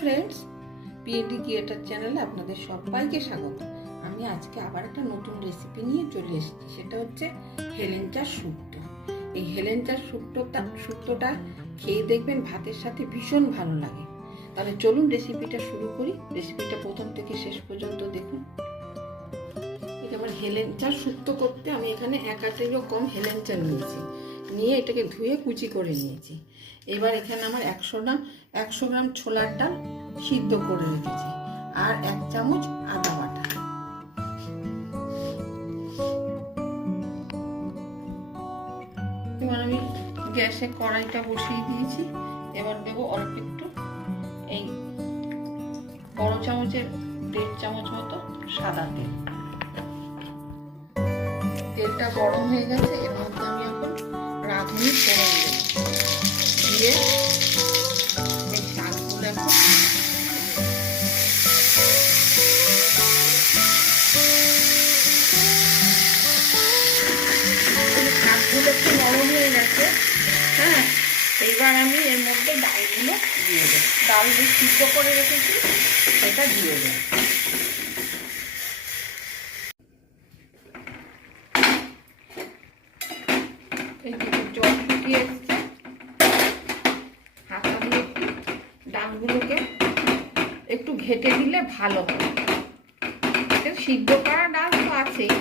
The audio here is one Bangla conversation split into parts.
ফ্রেন্ডস, পিএডি ক্রিয়েটর চ্যানেলে আপনাদের সবাইকে স্বাগত। আমি আজকে আবার একটা নতুন রেসিপি নিয়ে চলে এসেছি। সেটা হচ্ছে হেলেঞ্চার শুক্তো। এই হেলেঞ্চার শুক্তোটা খেয়ে দেখবেন ভাতের সাথে ভীষণ ভালো লাগে। তাহলে চলুন রেসিপিটা শুরু করি। রেসিপিটা প্রথম থেকে শেষ পর্যন্ত দেখুন। এবার হেলেঞ্চার শুক্তো করতে আমি এখানে 1 আটেরও কম হেলেঞ্চা নিয়েছি, নিয়ে এটাকে ধুয়ে কুচি করে নিয়েছি। এবার এখানে আমার 100 গ্রাম ছোলার ডাল সিদ্ধ করে রেখেছি, আর 1 চামচ আদা বাটা। এবার আমি গ্যাসে কড়াইটা বসিয়ে দিয়েছি। এবার দেবো অল্প একটু, এই বড় চামচের 1.5 চামচ মতো সাদা তেল। তেলটা গরম হয়ে গেছে। এর মধ্যে আমি এখন রাঁধুনি ফোড়ন দেব, দিয়ে এই শাকগুলো এখন একটু নরম হয়ে গেছে। হ্যাঁ, এইবার আমি এর মধ্যে ডালগুলো দিয়ে দেবো। ডাল দিয়ে সিদ্ধ করে রেখেছি, সেটা দিয়ে দেবো। এই জল ফুটিয়ে এসছে, হাতা দিয়ে একটু ডালগুলোকে একটু ঘেটে দিলে ভালো হয়। সিদ্ধ করা ডাল তো আছেই।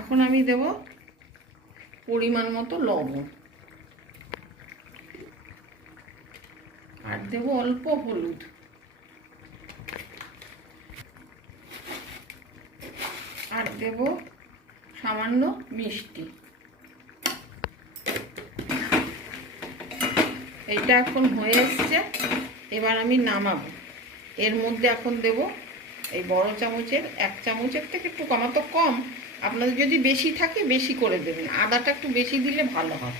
এখন আমি দেব পরিমাণ মতো লবণ, আর দেব অল্প হলুদ, আর দেব সামান্য মিষ্টি। এইটা এখন হয়ে এসছে। এবার আমি নামাবো। এর মধ্যে এখন দেব এই বড় চামচের 1 চামচের থেকে একটু কমাতো কম, আপনাদের যদি বেশি থাকে বেশি করে দেবেন। আদাটা একটু বেশি দিলে ভালো হয়।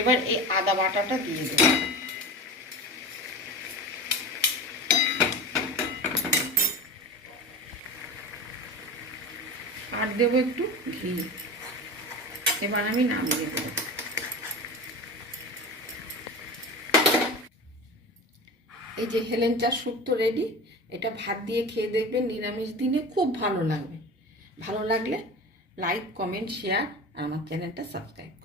এবার এই আদা বাটাটা দিয়ে দেব। আর দেবো একটু ঘি। এবার আমি নামিয়ে দেবো। এই যে হেলেঞ্চার শুক্তো রেডি। এটা ভাত দিয়ে খেয়ে দেখবেন, নিরামিষ দিনে খুব ভালো লাগবে। ভালো লাগলে লাইক, কমেন্ট, শেয়ার আর আমার চ্যানেলটা সাবস্ক্রাইব।